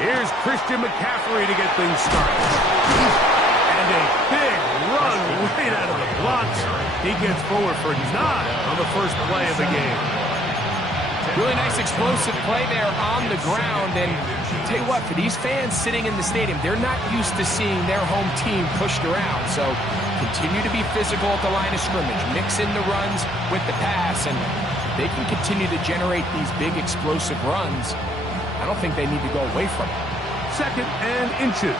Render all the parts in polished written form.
Here's Christian McCaffrey to get things started. And a big run right out of the blocks. He gets forward for 9 on the first play of the game. Really nice explosive play there on the ground. And tell you what, for these fans sitting in the stadium, they're not used to seeing their home team pushed around. So continue to be physical at the line of scrimmage. Mix in the runs with the pass. And they can continue to generate these big explosive runs. I don't think they need to go away from it. 2nd and inches.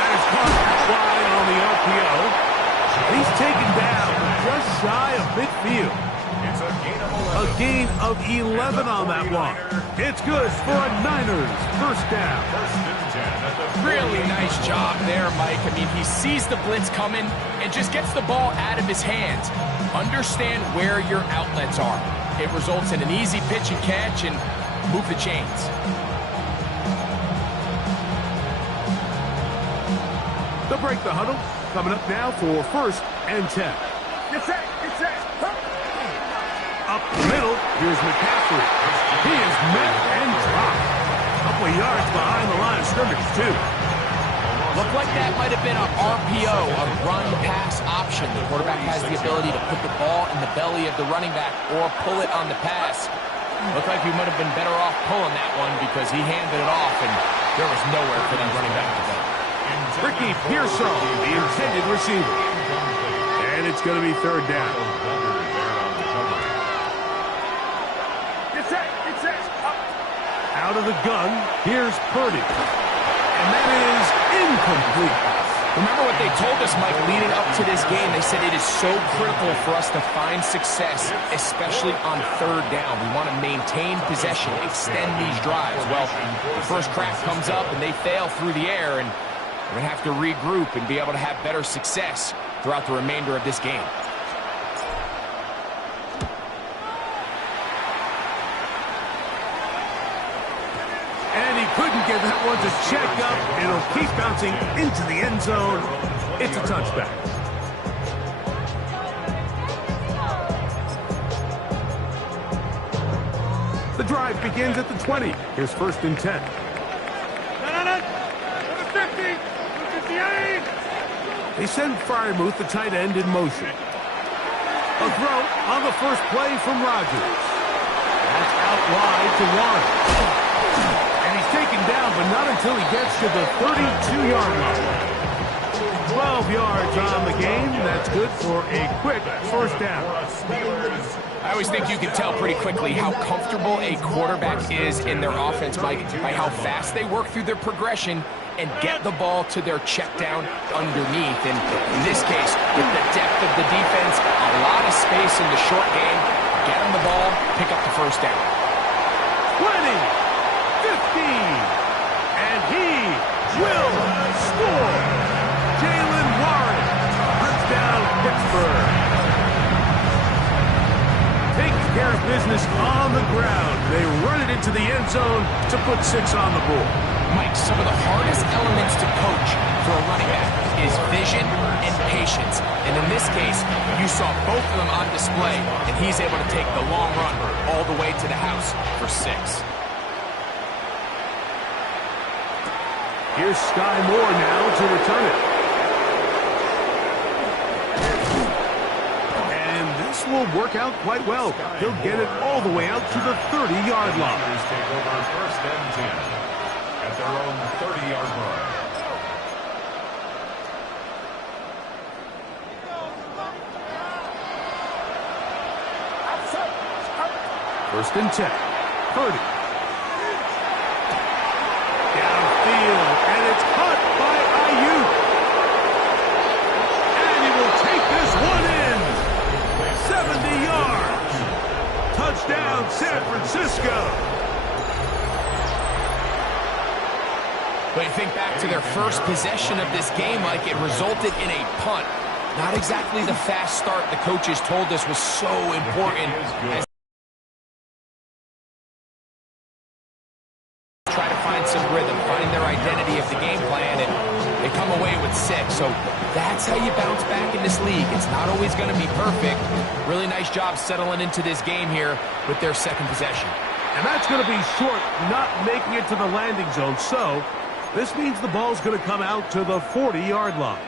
That is caught wide on the RPO. He's taken down just shy of midfield. A gain of 11 on that one. It's good for a Niners first down. Really nice job there, Mike. I mean, he sees the blitz coming and just gets the ball out of his hands. Understand where your outlets are. It results in an easy pitch and catch and move the chains. They'll break the huddle. Coming up now for 1st and 10. Up the middle, here's McCaffrey. He is met and dropped. A couple of yards behind the line of scrimmage, too. Looked like that might have been an RPO, a run-pass option. The quarterback has the ability to put the ball in the belly of the running back or pull it on the pass. Looked like we might have been better off pulling that one because he handed it off, and there was nowhere for that running back to go. Ricky Pearsall, the intended receiver. And it's going to be 3rd down. Out of the gun, here's Purdy. And that is incomplete. Remember what they told us, Mike, leading up to this game. They said it is so critical for us to find success, especially on 3rd down. We want to maintain possession, extend these drives. Well, the first crack comes up and they fail through the air, and we're going to have to regroup and be able to have better success throughout the remainder of this game. And he couldn't get that one to check up. It'll keep bouncing into the end zone. It's a touchback. The drive begins at the 20. Here's 1st and 10. They send Freiermuth, the tight end, in motion. A throw on the first play from Rodgers. That's out wide to Warren. And he's taken down, but not until he gets to the 32-yard line. 12 yards on the game. That's good for a quick first down. I always think you can tell pretty quickly how comfortable a quarterback is in their offense, Mike, by how fast they work through their progression and get the ball to their check down underneath. And in this case, with the depth of the defense, a lot of space in the short game, get him the ball, pick up the first down. 20, 15, and he will score. Jaylen Warren, touchdown Pittsburgh. Taking care of business on the ground. They run it into the end zone to put 6 on the board. Mike, some of the hardest elements to coach for a running back is vision and patience. And in this case, you saw both of them on display, and he's able to take the long run all the way to the house for 6. Here's Sky Moore now to return it. And this will work out quite well. He'll get it all the way out to the 30-yard line. Take over 1st and 10 at their own 30-yard line. First and 10. Purdy. Downfield, and it's caught by Ayuk. And he will take this one in. 70 yards. Touchdown, San Francisco. But you think back to their first possession of this game, like it resulted in a punt. Not exactly the fast start the coaches told us was so important. As try to find some rhythm, find their identity of the game plan, and they come away with 6. So that's how you bounce back in this league. It's not always going to be perfect, Really nice job settling into this game here with their second possession. And that's going to be short, not making it to the landing zone. So this means the ball's going to come out to the 40-yard line.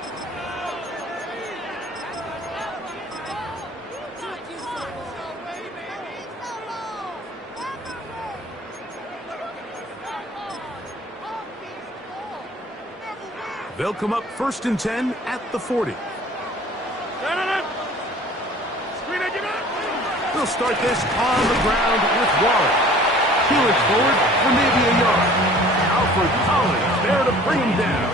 They'll come up 1st and 10 at the 40. They'll start this on the ground with Warren. Peel it forward for maybe a yard. Alfred Collins there to bring him down.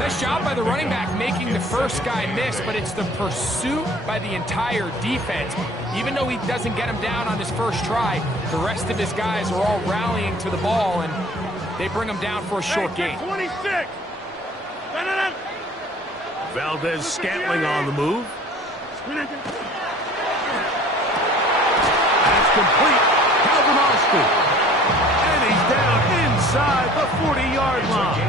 Nice job by the running back making the first guy miss, but it's the pursuit by the entire defense. Even though he doesn't get him down on his first try, the rest of his guys are all rallying to the ball, and they bring him down for a short gain. 26. Valdez Scantling on the move. That's complete. Calvin Austin. And he's down inside the 40-yard line.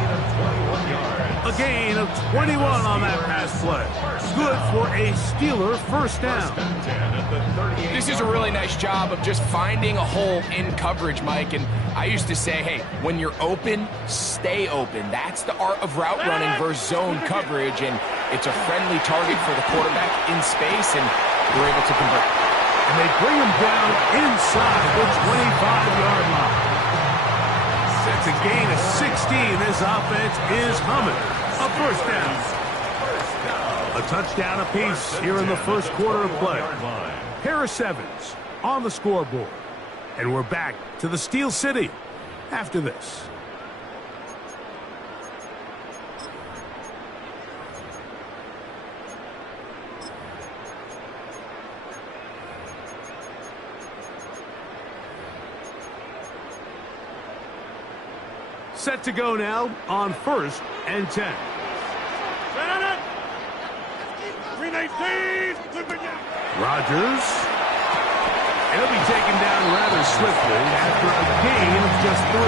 A gain of 21 on that pass play. Good for a Steeler first down. This is a really nice job of just finding a hole in coverage, Mike. And I used to say, hey, when you're open, stay open. That's the art of route running versus zone coverage. And it's a friendly target for the quarterback in space, and they're able to convert. And they bring him down inside the 25-yard line. That's a gain of 16. This offense is humming. A first down. A touchdown apiece here in the first quarter of play. Harris Evans on the scoreboard. And we're back to the Steel City after this. Set to go now on 1st and 10. Rodgers. He'll be taken down rather swiftly after a gain of just 3.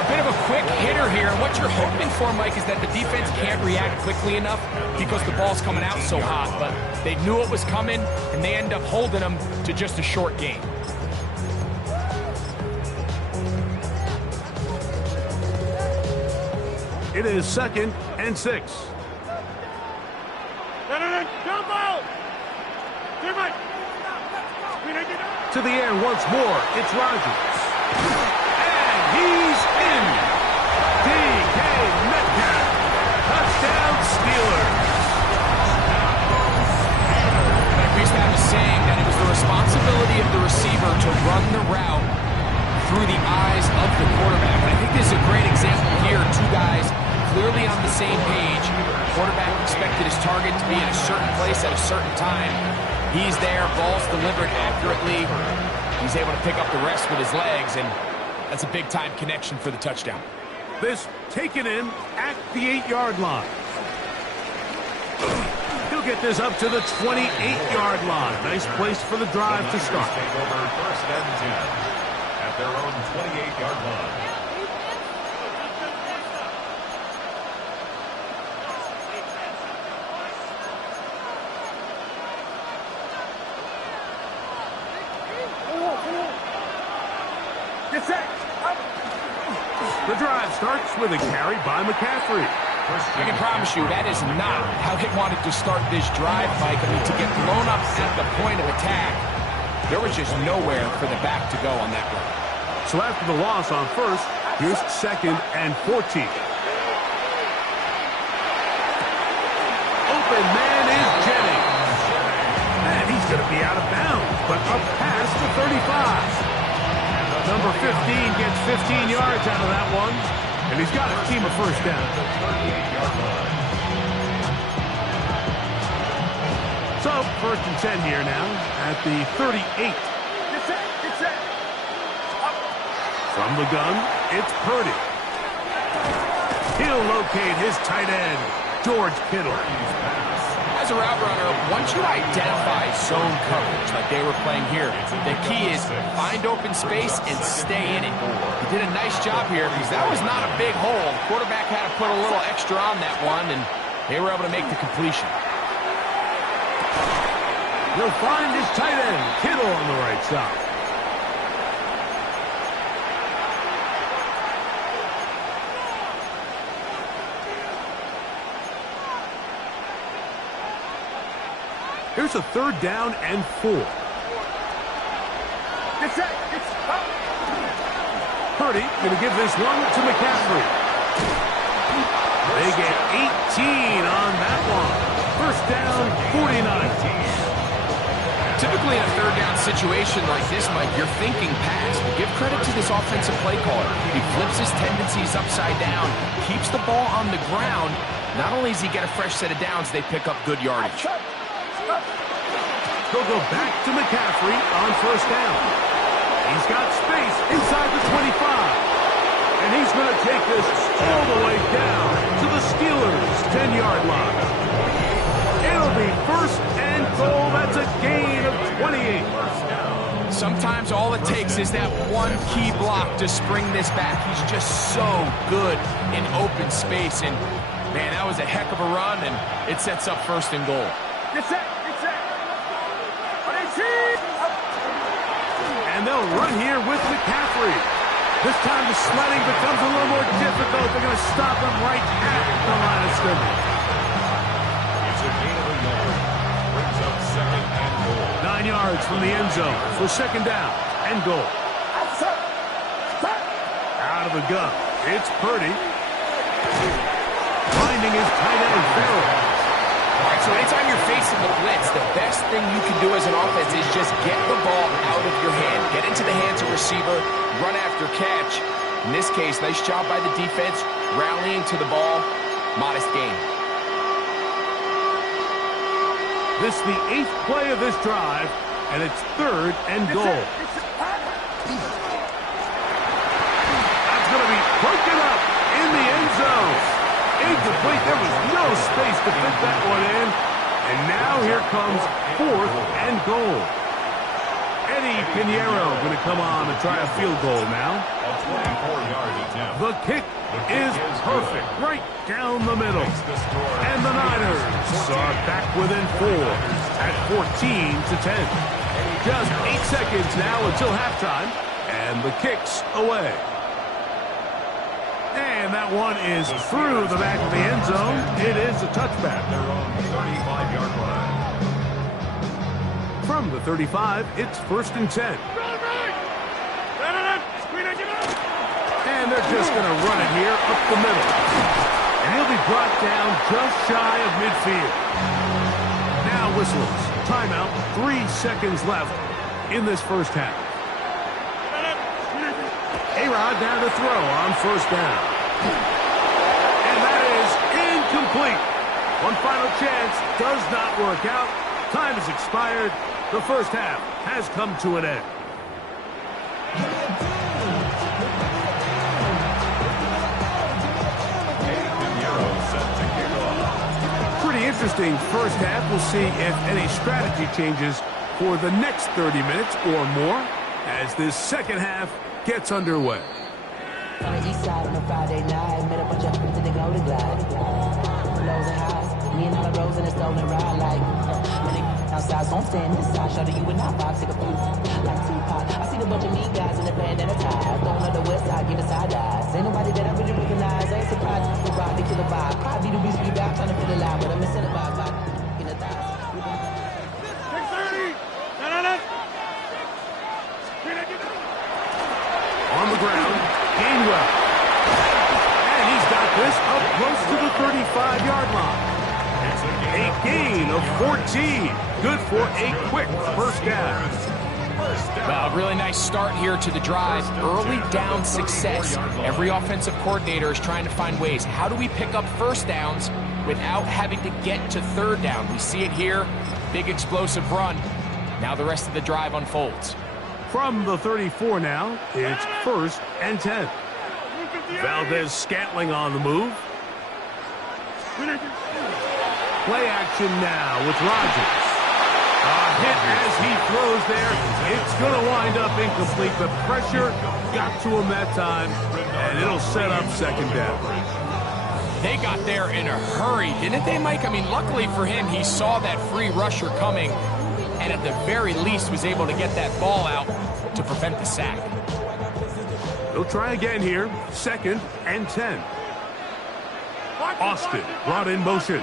A bit of a quick hitter here, and what you're hoping for, Mike, is that the defense can't react quickly enough because the ball's coming out so hot. But they knew it was coming, and they end up holding them to just a short gain. It is 2nd and 6. To the air once more. It's Rodgers. And he's in. DK Metcalf. Touchdown Steelers. We used to have a saying that it was the responsibility of the receiver to run the route through the eyes of the quarterback. And I think this is a great example here. Two guys clearly on the same page. The quarterback expected his target to be in a certain place at a certain time. He's there, ball's delivered accurately. He's able to pick up the rest with his legs, and that's a big-time connection for the touchdown. This taken in at the 8-yard line. He'll get this up to the 28-yard line. Nice place for the drive to start. Take over 1st and 10 at their own 28-yard line. The drive starts with a carry by McCaffrey. I can promise you that is not how they wanted to start this drive, Mike. I mean, to get blown up at the point of attack, there was just nowhere for the back to go on that run. So after the loss on 1st, here's 2nd and 14. Open man is Jennings. And he's going to be out of bounds, but up past the 35. Number 15 gets 15 yards out of that one, and he's got a team of first down. So, 1st and 10 here now at the 38. From the gun, it's Purdy. He'll locate his tight end, George Kittle. As a route runner, once you identify zone coverage like they were playing here, the key is find open space and stay in it. He did a nice job here because that was not a big hole. The quarterback had to put a little extra on that one, and they were able to make the completion. He'll find his tight end, Kittle, on the right side. Here's a 3rd down and 4. Purdy going to give this one to McCaffrey. They get 18 on that one. 1st down, 49. Typically in a 3rd down situation like this, Mike, you're thinking pass. But give credit to this offensive play caller. He flips his tendencies upside down, keeps the ball on the ground. Not only does he get a fresh set of downs, they pick up good yardage. They'll go back to McCaffrey on 1st down. He's got space inside the 25. And he's going to take this all the way down to the Steelers' 10-yard line. It'll be 1st and goal. That's a gain of 28. Sometimes all it takes is that one key block to spring this back. He's just so good in open space. And, man, that was a heck of a run, and it sets up 1st and goal. And they'll run here with McCaffrey. This time the sledding becomes a little more difficult. They're going to stop him right at the line of scrimmage. It's a gain of a yard. Brings up 2nd and goal. 9 yards from the end zone for 2nd down and goal. Out of the gun. It's Purdy. Finding his tight end, Farrell. All right, so anytime you're facing the blitz, the best thing you can do as an offense is just get the ball out of your hand. Get into the hands of receiver, run after catch. In this case, nice job by the defense, rallying to the ball. Modest gain. This is the 8th play of this drive, and it's 3rd and goal. That's going to be broken up in the end zone. Incomplete. There was no space to fit that one in. And now here comes 4th and goal. Eddie Pinheiro going to come on to try a field goal now. A 24-yard attempt. The kick is perfect, right down the middle. And the Niners are back within 4 at 14-10. Just 8 seconds now until halftime, and the kick's away. And that one is through the back of the end zone. It is a touchback. Their own 35-yard line. From the 35, it's 1st and 10. And they're just going to run it here up the middle. And he'll be brought down just shy of midfield. Now whistles. Timeout. 3 seconds left in this 1st half. A-Rod down to throw on 1st down. And that is incomplete. One final chance does not work out. Time has expired. The 1st half has come to an end. Pretty interesting 1st half. We'll see if any strategy changes for the next 30 minutes or more as this 2nd half gets underway. On the east side on a Friday night, met a bunch of to the Golden Glide. Lows and highs, me and all the roads in a stolen ride like when they outside, so I'm staying inside. Show you and I vibe, take a few like Tupac. I see the bunch of mean guys in the band and a tie. Going on the west side, giving side eyes. Ain't nobody that I really recognize. I ain't surprised to ride, they kill the vibe. Probably the reason we back trying to feel alive, but I'm missing the vibe in the thighs. 630. On the ground, Gainwell. And he's got this up close to the 35-yard line. A gain of 14. Good for a quick 1st down. Well, a really nice start here to the drive. Early down success. Every offensive coordinator is trying to find ways. How do we pick up 1st downs without having to get to 3rd down? We see it here. Big explosive run. Now the rest of the drive unfolds. From the 34 now, it's 1st and 10. Valdez-Scantling on the move. Play action now with Rodgers. A hit as he throws there. It's going to wind up incomplete. The pressure got to him that time, and it'll set up 2nd down. They got there in a hurry, didn't they, Mike? I mean, luckily for him, he saw that free rusher coming and at the very least was able to get that ball out to prevent the sack. They'll try again here. 2nd and 10. Austin brought in motion.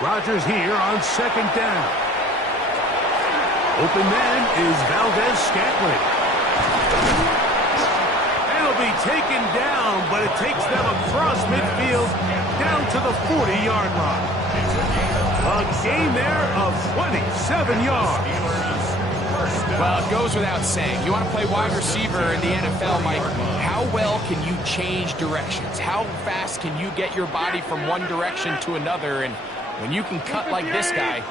Rodgers here on 2nd down. Open man is Valdez-Scantling. It'll be taken down, but it takes them across midfield down to the 40-yard line. A gain there of 27 yards. Well, it goes without saying. You want to play wide receiver in the NFL, Mike. How well can you change directions? How fast can you get your body from one direction to another? And when you can cut like this guy,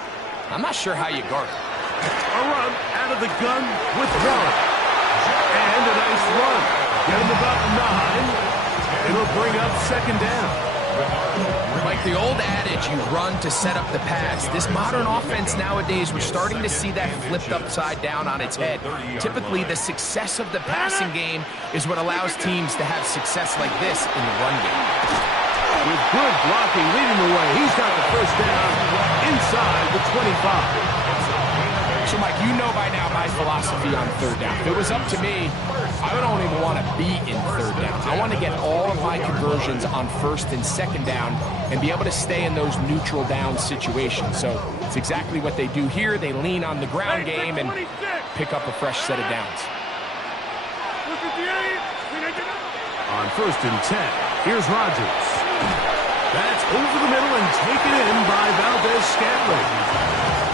I'm not sure how you guard him. A run out of the gun with Warren. And a nice run. Get him about 9. It'll bring up 2nd down. Like the old adage, you run to set up the pass. This modern offense nowadays, we're starting to see that flipped upside down on its head. Typically, the success of the passing game is what allows teams to have success like this in the run game. With good blocking leading the way, he's got the first down inside the 25. So, Mike, you know by now my philosophy on 3rd down. If it was up to me, I don't even want to be in 3rd down. I want to get all of my conversions on 1st and 2nd down and be able to stay in those neutral down situations. So it's exactly what they do here. They lean on the ground game and pick up a fresh set of downs. On 1st and 10, here's Rodgers. That's over the middle and taken in by Valdez-Scantling.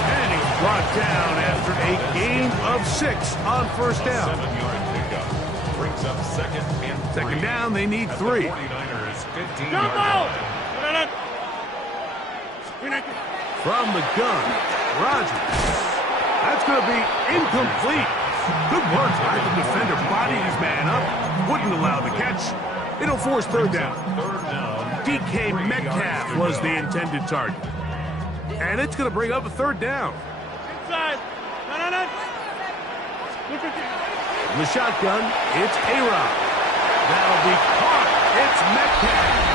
And he's brought down after a gain of 6 on 1st down. 7-yard pickup. Brings up 2nd and 3. 2nd down, they need 3. 49ers 15-yard line. From the gun, Rodgers. That's going to be incomplete. Good work by the defender. Bodied his man up. Wouldn't allow the catch. It'll force 3rd down. 3rd down. DK Metcalf was the intended target. And it's going to bring up a 3rd down. Inside. In the shotgun, it's A-Rod. That'll be caught. It's Metcalf.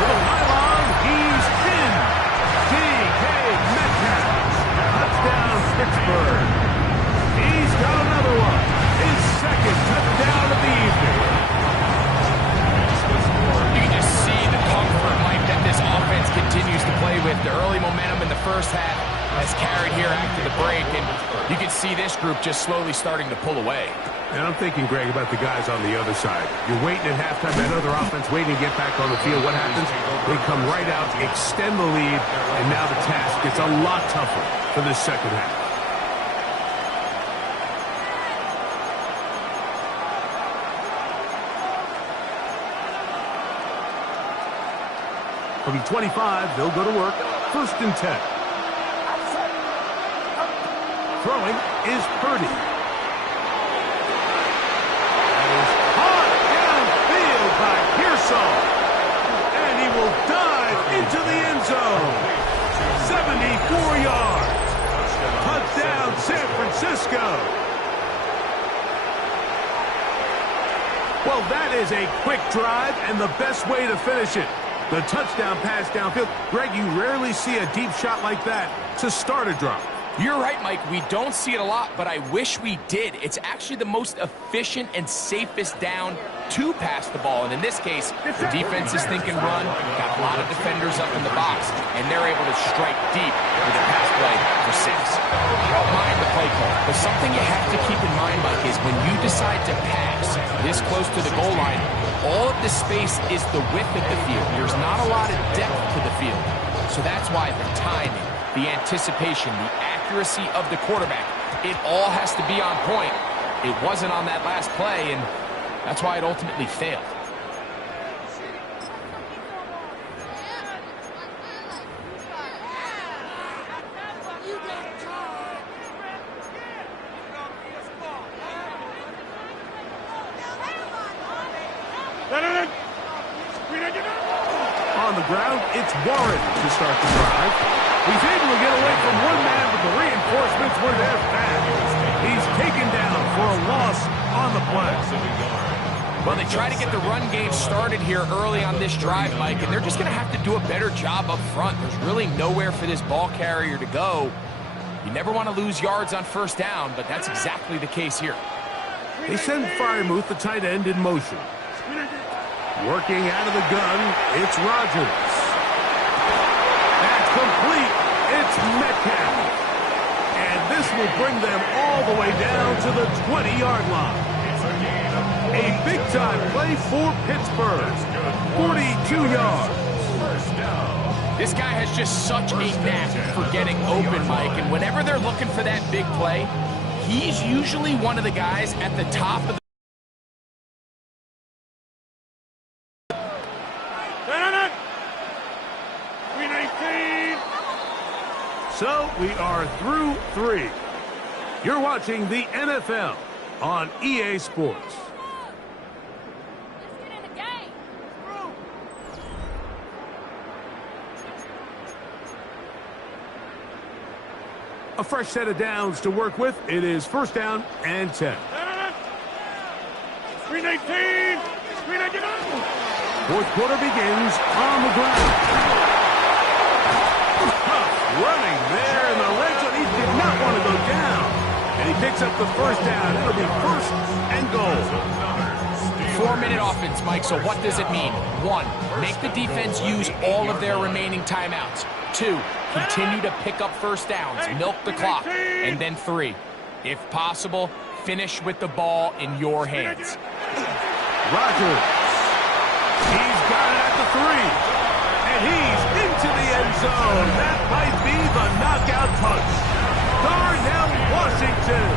To the pylon, he's in. DK Metcalf. Touchdown, Pittsburgh. He's got another one. His 2nd touchdown of the evening. You can just see the comfort, Mike, that this offense continues to play with. The early momentum in the first half has carried here after the break, and you can see this group just slowly starting to pull away. And I'm thinking, Greg, about the guys on the other side. You're waiting at halftime, that other offense waiting to get back on the field. What happens? They come right out, extend the lead, and now the task gets a lot tougher for this 2nd half. From 25, they'll go to work. 1st and 10. Throwing is Purdy. That is caught downfield by Pearsall. And he will dive into the end zone. 74 yards. Touchdown, San Francisco. Well, that is a quick drive and the best way to finish it. The touchdown pass downfield. Greg, you rarely see a deep shot like that to start a drive. You're right, Mike. We don't see it a lot, but I wish we did. It's actually the most efficient and safest down to pass the ball. And in this case, the defense is thinking run, got a lot of defenders up in the box, and they're able to strike deep with a pass play for 6. I don't mind the play call, but something you have to keep in mind, Mike, is when you decide to pass this close to the goal line, all of the space is the width of the field. There's not a lot of depth to the field. So that's why the timing, the anticipation, the accuracy of the quarterback, it all has to be on point. It wasn't on that last play, and that's why it ultimately failed. On the ground, it's Warren to start the drive. He's able to get away from one man, but the reinforcements were there fast. He's taken down for a loss on the play. Well, they try to get the run game started here early on this drive, Mike, and they're just going to have to do a better job up front. There's really nowhere for this ball carrier to go. You never want to lose yards on first down, but that's exactly the case here. They send Freiermuth, the tight end, in motion. Working out of the gun, it's Rodgers. That's complete. It's Metcalf. And this will bring them all the way down to the 20-yard line. A big-time play for Pittsburgh. 42 yards. This guy has just such a knack for getting open, Mike, and whenever they're looking for that big play, he's usually one of the guys at the top of the... So we are through 3. You're watching the NFL on EA Sports. Let's get in the game. A fresh set of downs to work with. It is first down and 10. Screen 18. Screen 19. Fourth quarter begins on the ground. Running there in the red zone. He did not want to go down. And he picks up the first down. It'll be first and goal. 4-minute offense, Mike, so what does it mean? 1, make the defense use all of their remaining timeouts. 2, continue to pick up first downs, milk the clock. And then 3, if possible, finish with the ball in your hands. Rodgers. He's got it at the 3. And he's into the end zone. That might be the knockout punch. Darnell Washington.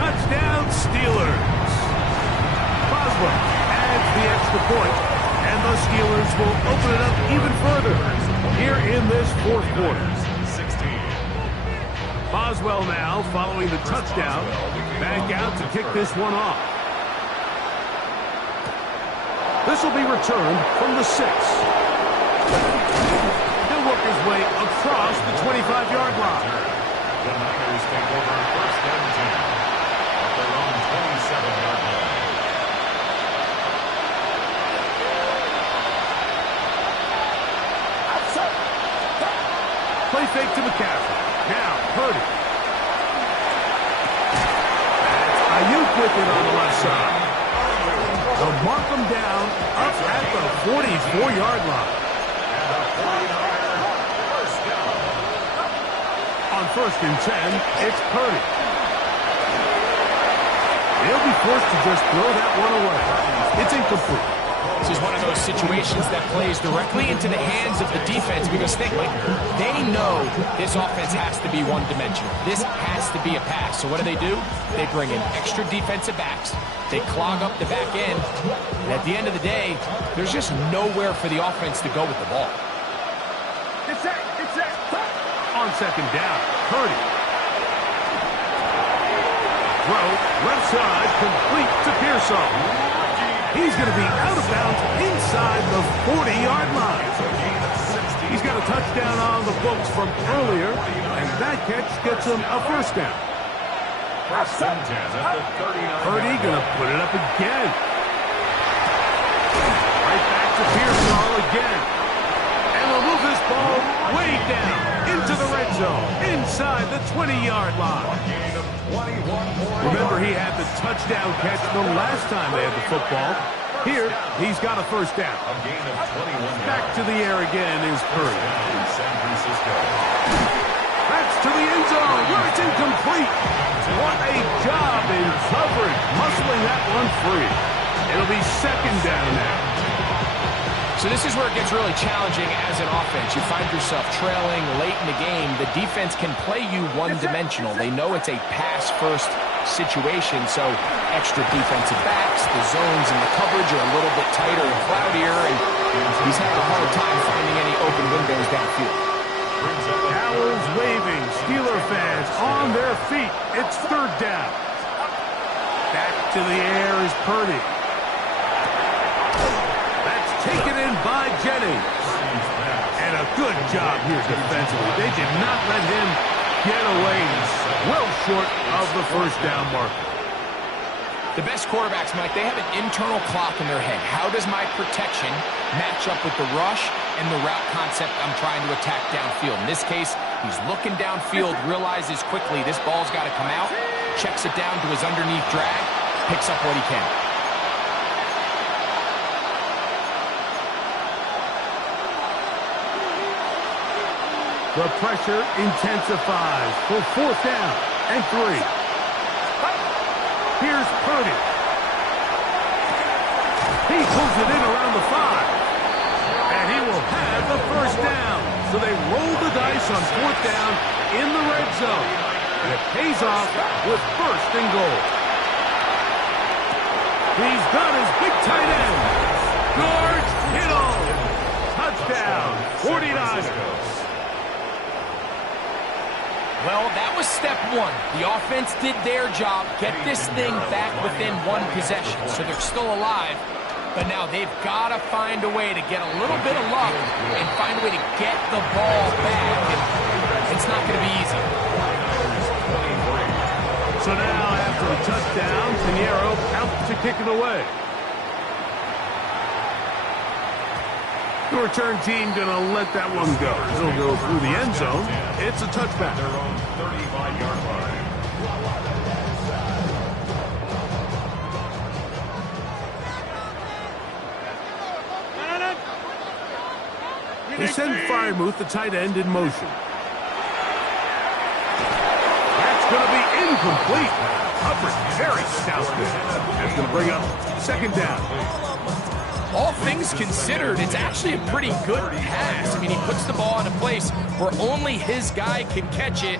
Touchdown Steelers. Boswell adds the extra point, and the Steelers will open it up even further here in this fourth quarter. 16. Boswell now following the touchdown. Back out to kick this one off. This will be returned from the 6. He'll work his way across the 25-yard line. The Niners take over first and 10 at their own 27-yard line. Play fake to McCaffrey. Now, Purdy. That's Ayuk with it on the left side. They'll mark them down up at the 44-yard line. On first and 10, it's Purdy. He'll be forced to just throw that one away. It's incomplete. This is one of those situations that plays directly into the hands of the defense because think, like, they know this offense has to be one-dimensional. This has to be a pass. So what do? They bring in extra defensive backs. They clog up the back end. And at the end of the day, there's just nowhere for the offense to go with the ball. It's that. On second down, Purdy. Throw, left side, complete to Pearson. He's going to be out of bounds inside the 40-yard line. He's got a touchdown on the books from earlier, and that catch gets him a first down. First and 10 at the 39. Purdy going to put it up again. Right back to Pearson again. And they'll move this ball way down into the red zone, inside the 20-yard line. Remember, he had the touchdown catch the last time they had the football. Here, he's got a first down. Back to the air again is Purdy. San Francisco. That's to the end zone, where it's incomplete. What a job in coverage, muscling that one free. It'll be second down now. So this is where it gets really challenging as an offense. You find yourself trailing late in the game. The defense can play you one-dimensional. They know it's a pass-first situation, so extra defensive backs, the zones and the coverage are a little bit tighter and cloudier, and he's having a hard time finding any open windows downfield. Towels waving, Steeler fans on their feet. It's third down. Back to the air is Purdy. Taken in by Jennings. And a good job here defensively. They did not let him get away well short of the first down marker. The best quarterbacks, Mike, they have an internal clock in their head. How does my protection match up with the rush and the route concept I'm trying to attack downfield? In this case, he's looking downfield, realizes quickly this ball's got to come out, checks it down to his underneath drag, picks up what he can. The pressure intensifies for 4th down and 3. Here's Purdy. He pulls it in around the 5. And he will have the first down. So they roll the dice on 4th down in the red zone. And it pays off with 1st and goal. He's got his big tight end. George Kittle. Touchdown, 49ers. Well, that was step 1. The offense did their job, get this thing back within 1 possession, so they're still alive. But now they've got to find a way to get a little bit of luck and find a way to get the ball back. And it's not going to be easy. So now, after the touchdown, Pinheiro out to kick it away. The return team going to let that one go. It'll go through the end zone. It's a touchback. Their own 35-yard line. They send Freiermuth, the tight end, in motion. That's going to be incomplete. Hubbard very stout there. That's going to bring up 2nd down. All things considered, it's actually a pretty good pass. I mean, he puts the ball in a place where only his guy can catch it.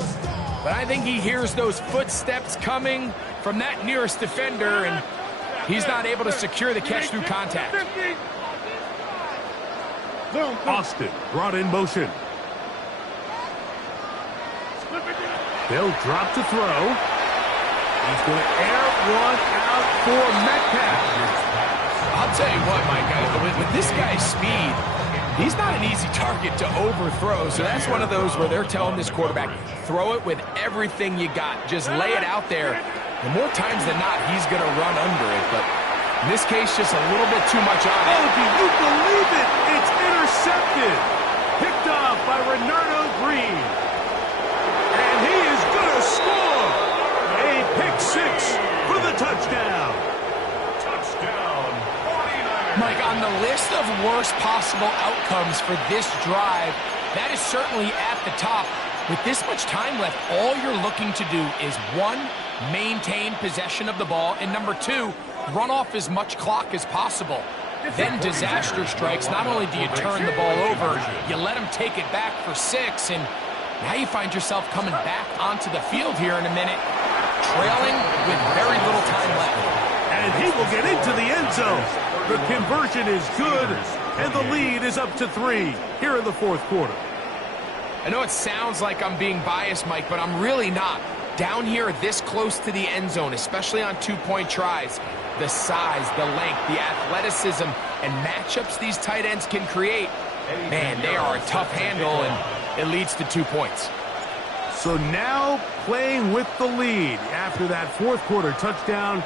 But I think he hears those footsteps coming from that nearest defender, and he's not able to secure the catch through contact. Austin brought in motion. They'll drop to throw. He's going to air one out for Metcalf. I'll tell you what, Mike, with this guy's speed, he's not an easy target to overthrow. So that's one of those where they're telling this quarterback, throw it with everything you got. Just lay it out there. And more times than not, he's going to run under it. But in this case, just a little bit too much on it. Oh, do you believe it? It's intercepted. Picked off by Renardo Green. And he is going to score. A pick 6 for the touchdown. Mike, on the list of worst possible outcomes for this drive, that is certainly at the top. With this much time left, all you're looking to do is, 1, maintain possession of the ball, and number 2, run off as much clock as possible. Then disaster strikes. Not only do you turn the ball over, you let him take it back for 6, and now you find yourself coming back onto the field here in a minute, trailing with very little time left. And he will get into the end zone. The conversion is good, and the lead is up to 3 here in the 4th quarter. I know it sounds like I'm being biased, Mike, but I'm really not. Down here this close to the end zone, especially on 2-point tries, the size, the length, the athleticism, and matchups these tight ends can create, man, they are a tough handle, and it leads to 2 points. So now playing with the lead after that 4th quarter touchdown,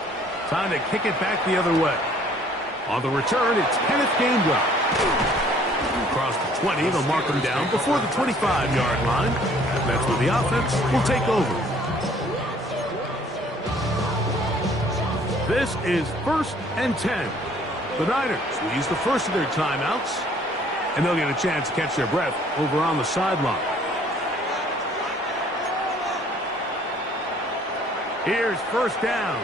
time to kick it back the other way. On the return, it's Kenneth Gainwell. Across the 20, they'll mark him down before the 25-yard line. That's where the offense will take over. This is 1st and 10. The Niners will use the first of their timeouts, and they'll get a chance to catch their breath over on the sideline. Here's 1st down.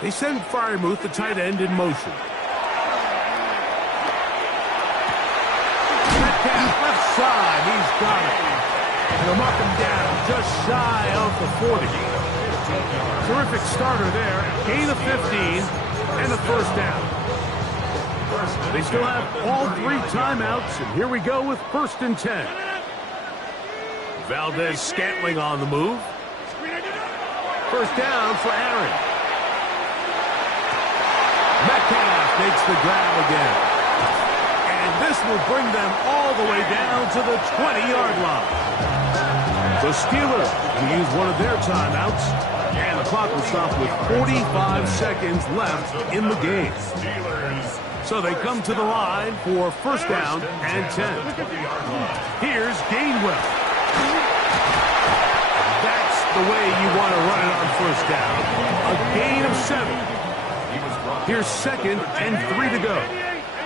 They send Freiermuth, the tight end, in motion. Metcalf left side. He's got it. And they'll mark him down just shy of the 40. Terrific starter there. Gain of 15 and a 1st down. They still have all 3 timeouts, and here we go with 1st and 10. Valdez-Scantling on the move. 1st down for Aaron. Metcalf makes the grab again. And this will bring them all the way down to the 20-yard line. The Steelers will use one of their timeouts, and the clock will stop with 45 seconds left in the game. So they come to the line for first down and 10. Here's Gainwell. That's the way you want to run it on first down. A gain of 7. Here's second and 3 to go.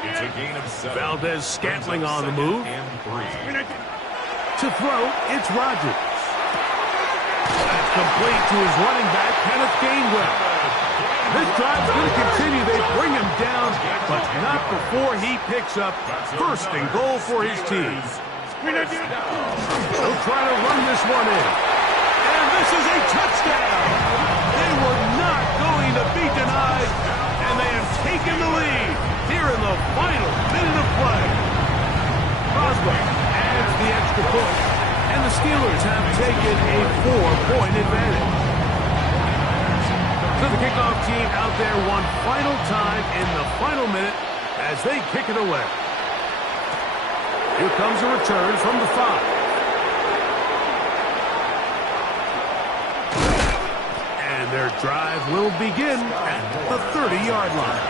It's a gain of 7. Valdez-Scantling on the move. To throw, it's Rodgers. That's complete to his running back, Kenneth Gainwell. This drive's going to continue. They bring him down, but not before he picks up first and goal for his team. They'll try to run this one in. And this is a touchdown. They were not going to be denied, and they have taken the lead here in the final minute of play. Crosby adds the extra push, and the Steelers have taken a 4-point advantage. So the kickoff team out there one final time in the final minute as they kick it away. Here comes a return from the 5. And their drive will begin at the 30-yard line.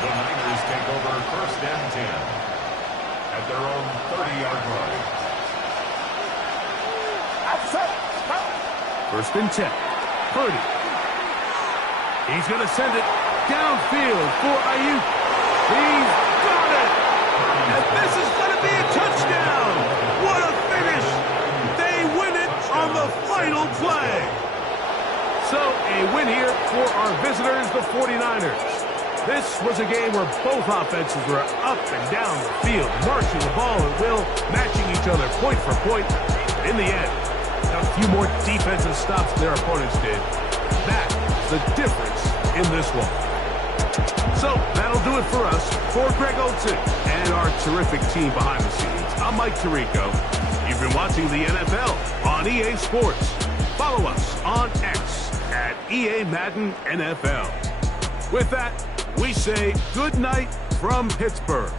The Niners take over first and 10 at their own 30-yard line. First and 10. Purdy. He's going to send it downfield for Ayuk. He's got it. And this is going to be a touchdown. What a finish. They win it on the final play. So a win here for our visitors, the 49ers. This was a game where both offenses were up and down the field, marching the ball at will, matching each other point for point. In the end, a few more defensive stops than their opponents did. That's the difference in this one. So that'll do it for us. For Greg Olsen and our terrific team behind the scenes, I'm Mike Tirico. You've been watching the NFL on EA Sports. Follow us on X at EA Madden NFL. With that, we say good night from Pittsburgh.